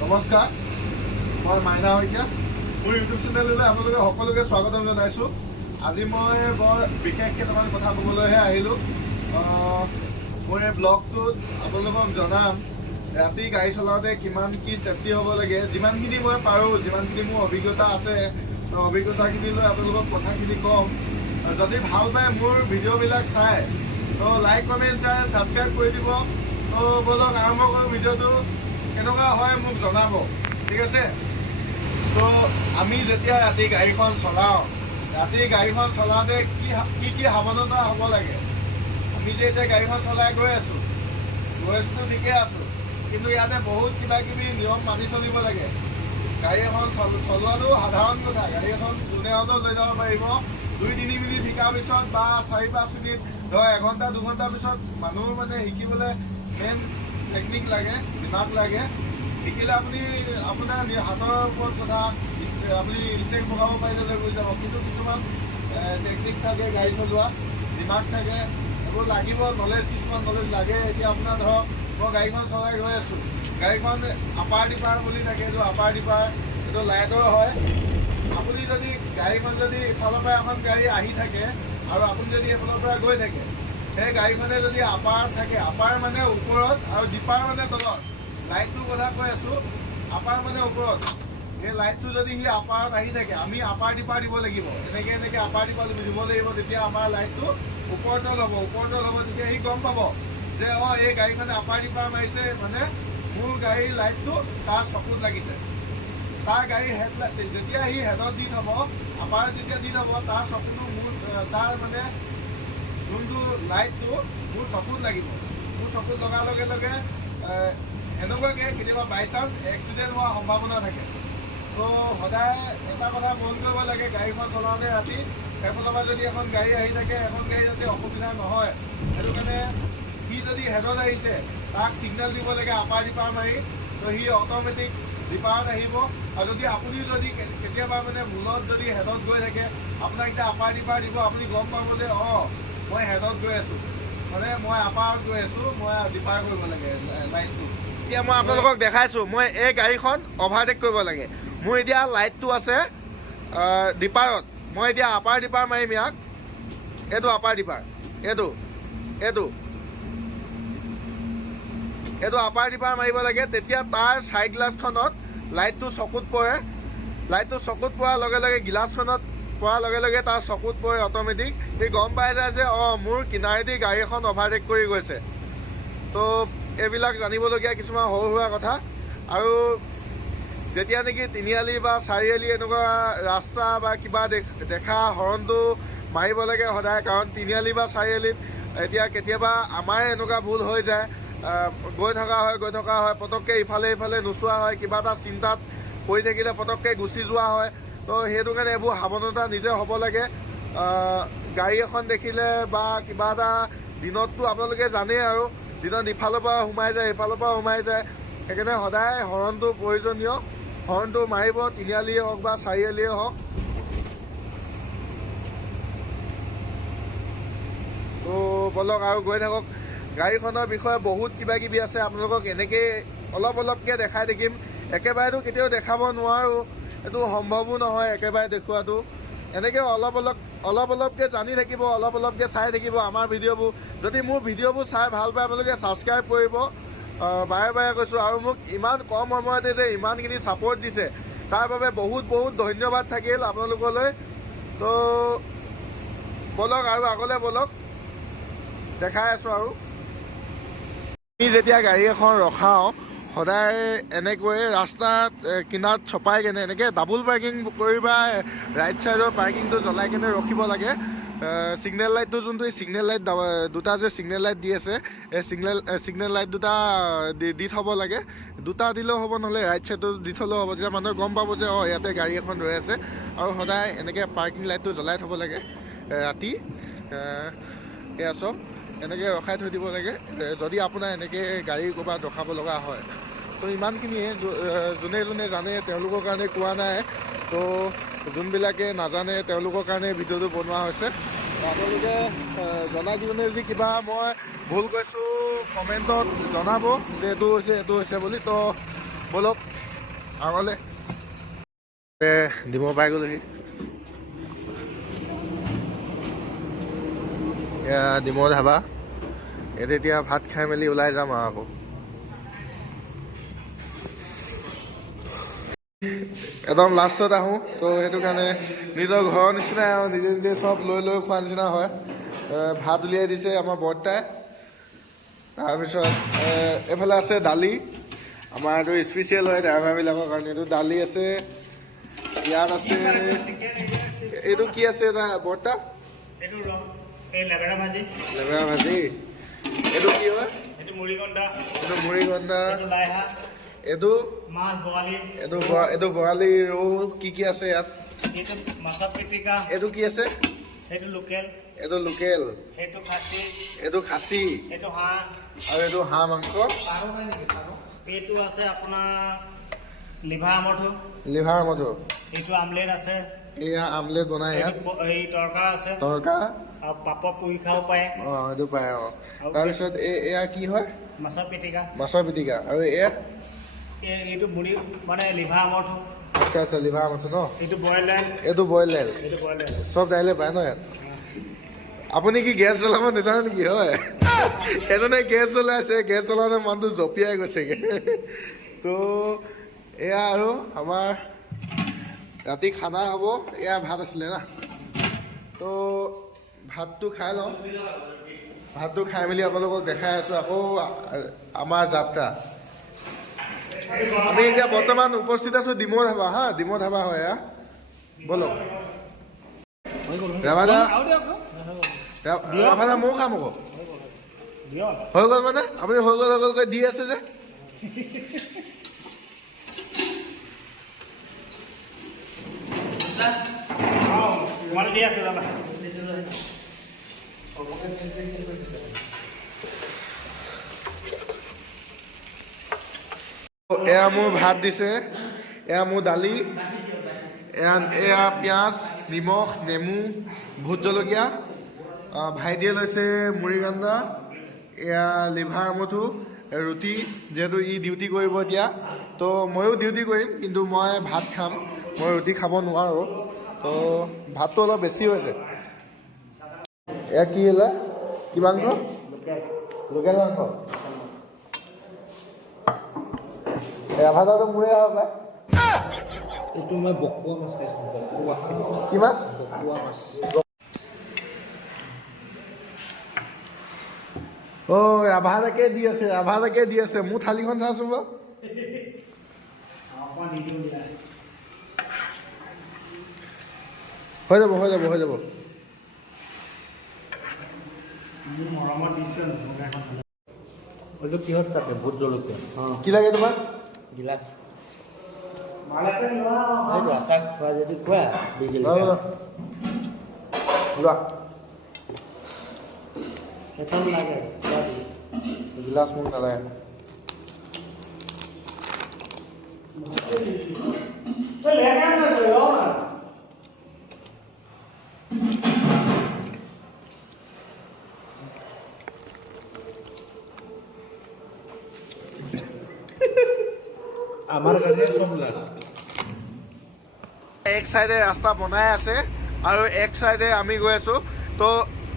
নমস্কাৰ, মই মাইনা শইকীয়া। মোৰ ইউটিউব চেনেললৈ আপোনালোকে সকলোকে স্বাগতম জনাইছোঁ। আজি মই বৰ বিশেষ কেইটামান কথা ক'বলৈহে আহিলোঁ। মোৰ এই ব্লগটোত আপোনালোকক জনাম ৰাতি গাড়ী চলাওঁতে কিমান কি ছেফটি হ'ব লাগে। যিমানখিনি মই পাৰোঁ, যিমানখিনি মোৰ অভিজ্ঞতা আছে, অভিজ্ঞতাখিনি লৈ আপোনালোকক কথাখিনি ক'ম। যদি ভাল পায় মোৰ ভিডিঅ'বিলাক চাই তো লাইক কমেণ্ট শ্বেয়াৰ ছাবস্ক্ৰাইব কৰি দিব। তো ব'লক আৰম্ভ কৰোঁ ভিডিঅ'টো। কেনেকুৱা হয় মোক জনাব, ঠিক আছে? তো আমি যেতিয়া ৰাতি গাড়ীখন চলাওঁ, ৰাতি গাড়ীখন চলাওঁতে কি সাৱধানতা হ'ব লাগে। আমি যে এতিয়া গাড়ীখন চলাই গৈ আছোঁ ঠিকে আছোঁ, কিন্তু ইয়াতে বহুত কিবা কিবি নিয়ম মানি চলিব লাগে। গাড়ী এখন চলোৱাটো সাধাৰণ কথা। গাড়ী এখন যোনে হ'লেও লৈ যাব পাৰিব। 2-3 মিনিট শিকাৰ পিছত বা 4-5 মিনিট ধৰ 1 ঘণ্টা 2 ঘণ্টাৰ পিছত মানুহ মানে শিকিবলৈ মেইন টেকনিক লাগে, দিমাগ লাগে। শিকিলে আপুনি আপোনাৰ হাতৰ ওপৰত কথা, আপুনি ষ্টেক ভগাব পাৰিলে হৈ যাব। কিন্তু কিছুমান টেকনিক থাকে গাড়ী চলোৱা, দিমাগ থাকে, এইবোৰ লাগিব। কিছুমান নলেজ লাগে। এতিয়া আপোনাৰ ধৰক মই গাড়ীখন চলাই গৈ আছোঁ, গাড়ীখন আপাৰ ডিপাৰ বুলি থাকে। এইটো আপাৰ ডিপাৰ, এইটো লাইটৰ হয়। আপুনি যদি গাড়ীখন যদি ইফালৰ পৰা এখন গাড়ী আহি থাকে আৰু আপুনি যদি এইফালৰ পৰা গৈ থাকে, সেই গাড়ীখনে যদি আপাৰ থাকে, আপাৰ মানে ওপৰত আৰু ডিপাৰ মানে তলত, লাইটটোৰ কথা কৈ আছোঁ। আপাৰ মানে ওপৰত, এই লাইটটো যদি সি আপাৰত আহি থাকে, আমি আপাৰ ডিপাৰ দিব লাগিব। এনেকৈ আপাৰ ডিপাৰ দিব লাগিব। তেতিয়া আমাৰ লাইটটো ওপৰত ল'ব। তেতিয়া সি গম পাব যে এই গাড়ীখনে আপাৰ ডিপাৰ মাৰিছে, মানে মোৰ গাড়ীৰ লাইটটো তাৰ চকুত লাগিছে। তাৰ গাড়ীৰ হেডলাইট যেতিয়া সি হেডত দি থ'ব, আপাৰ যেতিয়া দি থ'ব, তাৰ চকুটো তাৰ মানে যোনটো লাইটটো মোৰ চকুত লাগিব। মোৰ চকুত লগাৰ লগে লগে এনেকুৱাকৈ কেতিয়াবা বাই চান্স এক্সিডেণ্ট হোৱাৰ সম্ভাৱনা থাকে। তো সদায় এটা কথা মন কৰিব লাগে, গাড়ীখন চলাওঁতে ৰাতি সেইফালৰ পৰা যদি এখন গাড়ী আহি থাকে, এখন গাড়ী যাতে অসুবিধা নহয়। সেইটো কাৰণে সি যদি হেডত আহিছে, তাক ছিগনেল দিব লাগে আপাৰ ডিপাৰ মাৰি। তো সি অট'মেটিক ডিপাৰত আহিব। আৰু যদি আপুনি যদি কেতিয়াবা মানে ভুলত যদি হেডত গৈ থাকে, আপোনাক এতিয়া আপাৰ ডিপাৰ দিব, আপুনি গম পাব যে মই হেডত গৈ আছোঁ, মানে মই আপাৰত গৈ আছোঁ, মই ডিপাৰ কৰিব লাগে লাইনটো। এতিয়া মই আপোনালোকক দেখাইছোঁ, মই এই গাড়ীখন অভাৰটেক কৰিব লাগে। মোৰ এতিয়া লাইটটো আছে ডিপাৰত, মই এতিয়া আপাৰ ডিপাৰ মাৰিম ইয়াক। এইটো আপাৰ ডিপাৰ, এইটো আপাৰ ডিপাৰ মাৰিব লাগে। তেতিয়া তাৰ চাইড গ্লাছখনত লাইটটো চকুত পৰে। লাইটটো চকুত পৰাৰ লগে লগে গিলাচখনত পৰাৰ লগে লগে তাৰ চকুত পৰে অট'মেটিক। সি গম পাই যায় যে মোৰ কিনাৰেদি গাড়ী এখন অভাৰটেক কৰি গৈছে। তো এইবিলাক জানিবলগীয়া কিছুমান সৰু সুৰা কথা। আৰু যেতিয়া নেকি 3 আলি বা 4 আলি এনেকুৱা ৰাস্তা বা কিবা দেখা, হৰ্ণটো মাৰিব লাগে সদায়। কাৰণ 3 আলি বা 4 আলিত এতিয়া কেতিয়াবা আমাৰে এনেকুৱা ভুল হৈ যায়, গৈ থকা হয় পটককৈ ইফালে নোচোৱা হয়, কিবা এটা চিন্তাত পৰি থাকিলে পটককৈ গুচি যোৱা হয়। তো সেইটো কাৰণে এইবোৰ সাৱধানতা নিজে হ'ব লাগে। গাড়ী এখন দেখিলে বা কিবা এটা দিনততো আপোনালোকে জানেই, আৰু দিনত ইফালৰ পৰা সোমাই যায়, সিফালৰ পৰা সোমাই যায়। সেইকাৰণে সদায় হৰ্ণটো প্ৰয়োজনীয়। হৰ্ণটো মাৰিব, 3 আলিয়ে হওক বা 4 আলিয়ে হওক। তো বলক আৰু গৈ থাকক। গাড়ীখনৰ বিষয়ে বহুত কিবা কিবি আছে, আপোনালোকক এনেকৈ অলপকৈ দেখাই থাকিম। একেবাৰেতো কেতিয়াও দেখাব নোৱাৰোঁ, এইটো সম্ভৱো নহয় একেবাৰে দেখুৱাটো। এনেকৈ অলপকৈ জানি থাকিব, অলপকৈ চাই থাকিব আমাৰ ভিডিঅ'বোৰ। যদি মোৰ ভিডিঅ'বোৰ চাই ভাল পায় আপোনালোকে ছাবস্ক্ৰাইব কৰিব। বাৰে বাৰে কৈছোঁ। আৰু মোক ইমান কম সময়তে যে ইমানখিনি ছাপোৰ্ট দিছে, তাৰ বাবে বহুত ধন্যবাদ থাকিল আপোনালোকলৈ। তো বলক আৰু আগলৈ বলক, দেখাই আছোঁ। আৰু আমি যেতিয়া গাড়ী এখন ৰখাওঁ, সদায় এনেকৈ ৰাস্তাত কিনাৰত চপাই কেনে এনেকৈ ডাবুল পাৰ্কিং কৰিবা। ৰাইট ছাইডৰ পাৰ্কিংটো জ্বলাই কেনে ৰখিব লাগে। ছিগনেল লাইটটো যোনটো ছিগনেল লাইট দুটা যে ছিগনেল লাইট দি আছে, এই ছিগনেল লাইট দুটা দি থ'ব লাগে। দুটা দিলেও হ'ব, নহ'লে ৰাইট ছাইডটো দি থ'লেও হ'ব। তেতিয়া মানুহে গম পাব যে ইয়াতে গাড়ী এখন ৰৈ আছে। আৰু সদায় এনেকৈ পাৰ্কিং লাইটটো জ্বলাই থ'ব লাগে ৰাতি। এয়া চব এনেকৈ ৰখাই থৈ দিব লাগে, যদি আপোনাৰ এনেকৈ গাড়ী ক'ৰবাত ৰখাব লগা হয়। তো ইমানখিনিয়ে, যোনে জানে তেওঁলোকৰ কাৰণে কোৱা নাই। তো যোনবিলাকে নাজানে তেওঁলোকৰ কাৰণে ভিডিঅ'টো বনোৱা হৈছে। আপোনালোকে জনাই দিবনে যদি কিবা মই ভুল কৈছোঁ, কমেণ্টত জনাব যে এইটো হৈছে বুলি। তো বলক আগলৈ ডিমৌ পাই গ'লোহি। এয়া ডিমৌ ধাবা। ইয়াত এতিয়া ভাত খাই মেলি ওলাই যাম আৰু আকৌ। একদম লাষ্টত আহোঁ, তো সেইটো কাৰণে নিজৰ ঘৰৰ নিচিনাই আৰু নিজে নিজে চব লৈ লৈ খোৱা নিচিনা হয়। ভাত উলিয়াই দিছে আমাৰ বৰ্তাই। তাৰপিছত এইফালে আছে দালি, আমাৰ এইটো স্পেচিয়েল হয় ড্ৰাইভাৰবিলাকৰ কাৰণে। এইটো দালি আছে, ইয়াত আছে এইটো কি আছে এটা বৰ্তা? লেবেৰা ভাজি। এইটো কি হয়? এইটো মুড়িঘণ্টা। এইটো এইটো বৰালি ৰৌ। কি আছে ইয়াত? এইটো কি আছে? এইটো লোকেল। এইটো খাচী। আৰু এইটো হাঁহ মাংস। এইটো আছে আপোনাৰ লিভাৰ মধু। এইটো আমলেট আছে। এয়া আমলেট বনাই ইয়াত। এই তৰকা আছে। তৰকা আৰু পাপৰ পুৰি খাব পাৰে। এইটো পায়। তাৰপিছত এয়া কি হয়? মাছৰ পিটিকা। আৰু এইটো মুড়ি মানে লিভাৰ মধু। আচ্ছা লিভাৰ মধু ন? এইটো বইল দাইল। চব দাইলে পায় ন ইয়াত? আপুনি কি গেছ জ্বলাব নাজানে নেকি? হয় এজনে গেছ জ্বলাইছে, গেছ জ্বলাওঁতে মানুহটো জঁপিয়াই গৈছেগৈ। তো এয়া আৰু আমাৰ ৰাতি খানা হ'ব। এয়া ভাত আছিলে না, তো ভাতটো খাই লওঁ। ভাতটো খাই মেলি আপোনালোকক দেখাই আছোঁ আকৌ আমাৰ যাত্ৰা। আমি এতিয়া বৰ্তমান উপস্থিত আছোঁ ডিমৌ ধাবা। ডিমৌ ধাবা হয় এয়া। বলক ৰাভাদা, ময়ো খাম আকৌ। হৈ গ'ল মানে আপুনি হৈ গ'লকৈ দি আছে যে। এয়া মোৰ ভাত দিছে, এয়া মোৰ দালি, এয়া পিঁয়াজ, নিমখ, নেমু, ভোট জলকীয়া। ভাইটিয়ে লৈছে মুড়িঘণ্টা, এয়া লিভাৰ মধু, ৰুটি। যিহেতু ই ডিউটি কৰিব এতিয়া, তো ময়ো ডিউটি কৰিম, কিন্তু মই ভাত খাম। মই ৰুটি খাব নোৱাৰোঁ, তো ভাতটো অলপ বেছি হৈছে। এয়া কি হ'লে? কি মাংস? লোকেল মাংস। ৰাভাদাটো মোৰে হ'ব পায়। এইটো মই বকুৱা মাছ খাইছিলোঁ। কি মাছ? বকুৱা মাছ। ৰাভাদাকে দি আছে। মোৰ থালিখন চাচোন বাৰু। হৈ যাব। এইটো কিহত থাকে? ভোট জলকীয়া। কি লাগে তোমাক? গিলাচ। এইটো আচাৰ খোৱা যদি খোৱা। লোৱা এখন লাগে। গিলাচ মোক নালাগে। আমাৰ কাৰণে চব লাষ্ট। এক চাইডে ৰাস্তা বনাই আছে আৰু এক চাইডে আমি গৈ আছোঁ। তো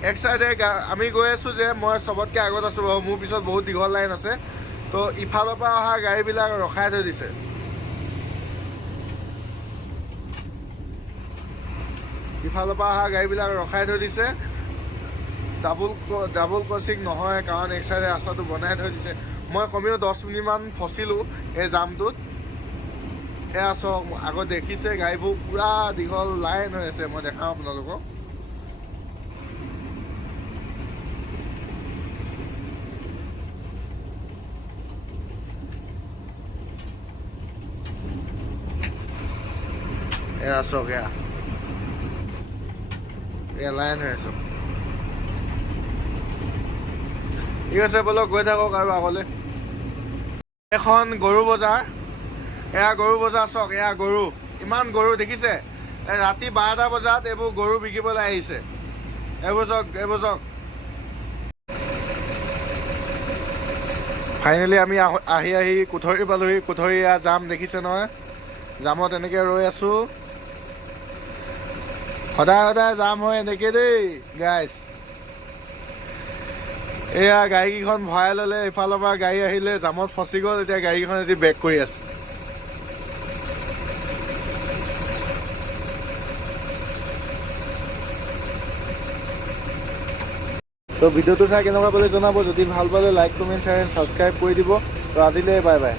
এক চাইডে আমি গৈ আছোঁ যে মই চবতকৈ আগত আছোঁ বাৰু। মোৰ পিছত বহুত দীঘল লাইন আছে। তো ইফালৰ পৰা অহা গাড়ীবিলাক ৰখাই থৈ দিছে। ডাবল ক্ৰচিং নহয়, কাৰণ এক চাইডে ৰাস্তাটো বনাই থৈ দিছে। মই কমেও 10 মিনিটমান ফচিলোঁ এই জামটোত। এয়া চাওক, আগত দেখিছে গাড়ীবোৰ পূৰা দীঘল লাইন হৈ আছে। মই দেখাওঁ আপোনালোকক। এয়া চাওক, এয়া লাইন হৈ আছে। ঠিক আছে, বলক গৈ থাকক আৰু আগলৈ। এখন গৰু বজাৰ। এয়া গৰু বজাৰ চাওক, এয়া গৰু। ইমান গৰু দেখিছে? ৰাতি 12টা বজাত এইবোৰ গৰু বিকিবলৈ আহিছে। এইবোৰ চাওক। ফাইনেলি আমি আহি কুঠৰি পালোহি। কুঠৰি এয়া জাম দেখিছে নহয়? জামত এনেকৈ ৰৈ আছোঁ সদায় সদায় যাম হয় এনেকৈ দেই গাইছ এয়া গাড়ীকেইখন ভৰাই ল'লে ইফালৰ পৰা গাড়ী আহিলে জামত ফচি গ'ল এতিয়া গাড়ীখন এতিয়া বেক কৰি আছে তো ভিডিঅ'টো চাই কেনেকুৱা পালে জনাব যদি ভাল পালে like comment share and subscribe কৰি দিব তো আজিলৈ বাই বাই